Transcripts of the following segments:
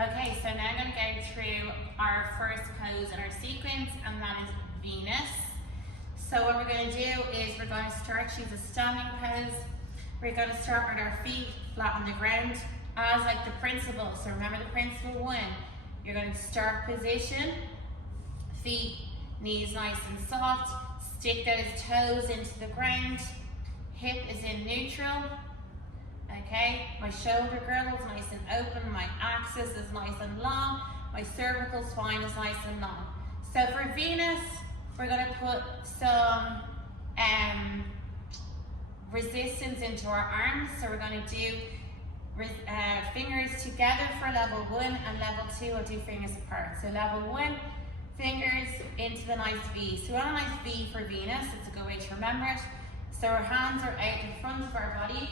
Okay, so now I'm going to go through our first pose in our sequence, and that is Venus. So what we're going to do is we're going to start, choose a standing pose. We're going to start with our feet flat on the ground, as like the principle. So remember the principle one. You're going to start position, feet, knees nice and soft, stick those toes into the ground, hip is in neutral. Okay, my shoulder girdle is nice and open, my axis is nice and long, my cervical spine is nice and long. So for Venus, we're going to put some resistance into our arms. So we're going to do fingers together for level 1, and level 2 we'll do fingers apart. So level 1, fingers into the nice V. So we want a nice V for Venus, it's a good way to remember it. So our hands are out in front of our body.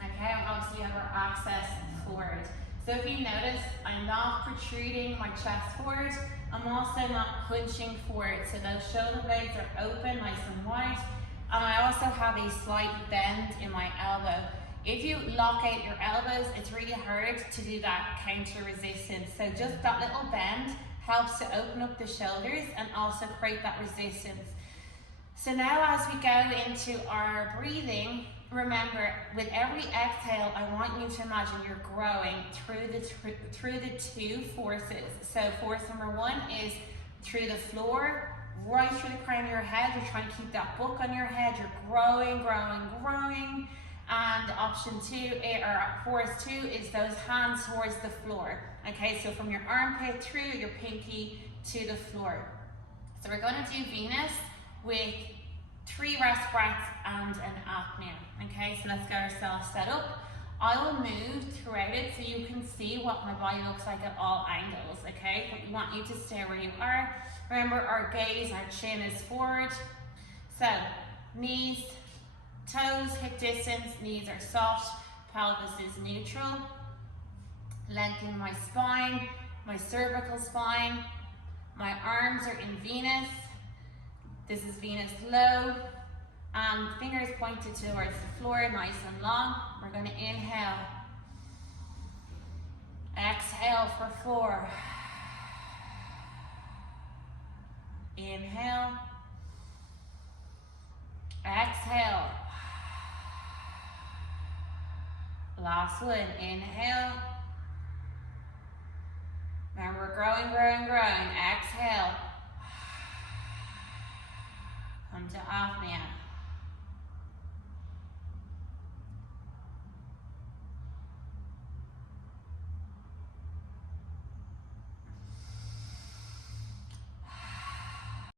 Okay, and obviously we have our access forward. So if you notice, I'm not protruding my chest forward. I'm also not punching forward. So those shoulder blades are open, nice and wide. And I also have a slight bend in my elbow. If you lock out your elbows, it's really hard to do that counter resistance. So just that little bend helps to open up the shoulders and also create that resistance. So now as we go into our breathing, remember, with every exhale, I want you to imagine you're growing through the two forces. So force number 1 is through the floor, right through the crown of your head. You're trying to keep that book on your head. You're growing, growing, growing. And option 2, or force 2, is those hands towards the floor. Okay, so from your armpit through your pinky to the floor. So we're going to do Venus with 3 rest breaths and an apnea. Okay, so let's get ourselves set up. I will move throughout it so you can see what my body looks like at all angles, okay? But we want you to stay where you are. Remember, our gaze, our chin is forward. So, knees, toes, hip distance, knees are soft, pelvis is neutral. Lengthen my spine, my cervical spine. My arms are in Venus. This is Venus low. Fingers pointed towards the floor, nice and long. We're going to inhale. Exhale for 4. Inhale. Exhale. Last one. Inhale. Remember, we're growing, growing, growing. Exhale. Come to apnea.